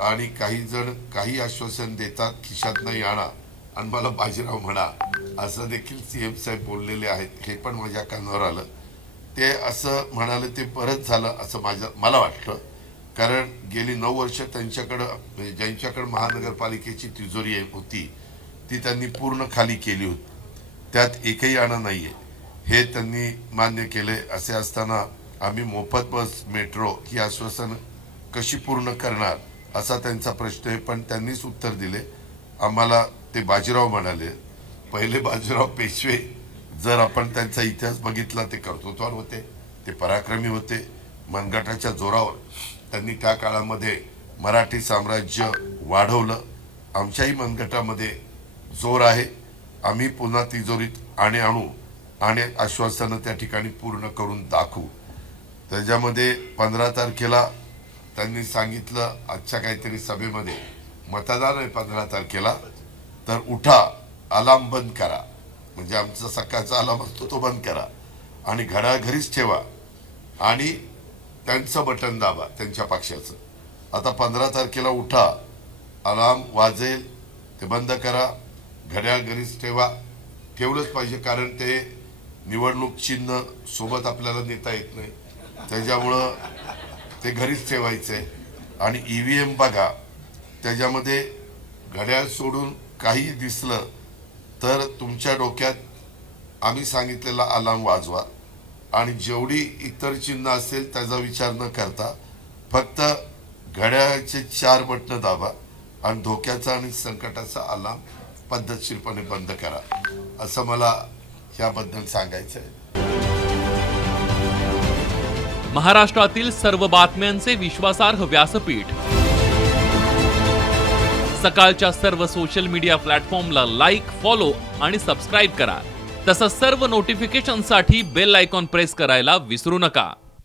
आणि काही जण काही आश्वासन देतात खिशात नाही आणा आणि मला बाजीराव म्हणा असं देखील CM साहेब बोललेले आहेत. हे पण माझ्या कानावर आलं. ते असं म्हणाले ते परत झालं असं मला वाटतं. कारण गेली 9 वर्ष त्यांच्याकडं म्हणजे ज्यांच्याकडे महानगरपालिकेची तिजोरी होती ती त्यांनी पूर्ण खाली केली होती. त्यात एकही आणा नाहीये हे त्यांनी मान्य केले. असे असताना आम्ही मोफत बस मेट्रो ही आश्वासन कशी पूर्ण करणार असा त्यांचा प्रश्न आहे. पण त्यांनीच उत्तर दिले. आम्हाला ते बाजीराव म्हणाले. पहिले बाजीराव पेशवे जर आपण त्यांचा इतिहास बघितला ते कर्तृत्वान होते, ते पराक्रमी होते. मनगटाच्या जोरावर त्यांनी त्या काळामध्ये मराठी साम्राज्य वाढवलं. आमच्याही मनगटामध्ये जोर आहे. आम्ही पुन्हा तिजोरीत आणू आणि आश्वासनं त्या ठिकाणी पूर्ण करून दाखवू. त्याच्यामध्ये 15 तारखेला त्यांनी सांगितलं आजच्या काहीतरी सभेमध्ये मतदान आहे 15 तारखेला, तर उठा अलार्म बंद करा. म्हणजे आमचा सकाळचा अलार्म असतो तो बंद करा आणि घड्याळ घरीच ठेवा आणि त्यांचं बटन दाबा त्यांच्या पक्षाचं. आता 15 तारखेला उठा, अलार्म वाजेल ते बंद करा, घड्याळ घरीच ठेवलंच पाहिजे. कारण ते निवडणूक चिन्ह सोबत आपल्याला नेता येत नाही, त्याच्यामुळं ते घरीच ठेवायचंय. आणि EVM बघा, त्याच्यामध्ये घड्याळ सोडून काही दिसलं तर तुमच्या डोक्यात आम्ही सांगितलेला अलार्म वाजवा आणि जेवढी इतर चिन्ह असेल त्याचा विचार न करता फक्त घड्याळाचे 4 बटणं दाबा आणि धोक्याचा आणि संकटाचा अलार्म पद्धतशीरपणे बंद करा असं मला याबद्दल सांगायचं आहे. महाराष्ट्रातील सर्व बातम्यांचे विश्वासार्ह व्यासपीठ सकाळच्या सर्व सोशल मीडिया प्लॅटफॉर्मला लाईक, फॉलो आणि सबस्क्राईब करा. तसंच सर्व नोटिफिकेशनसाठी बेल आयकॉन प्रेस करायला विसरू नका.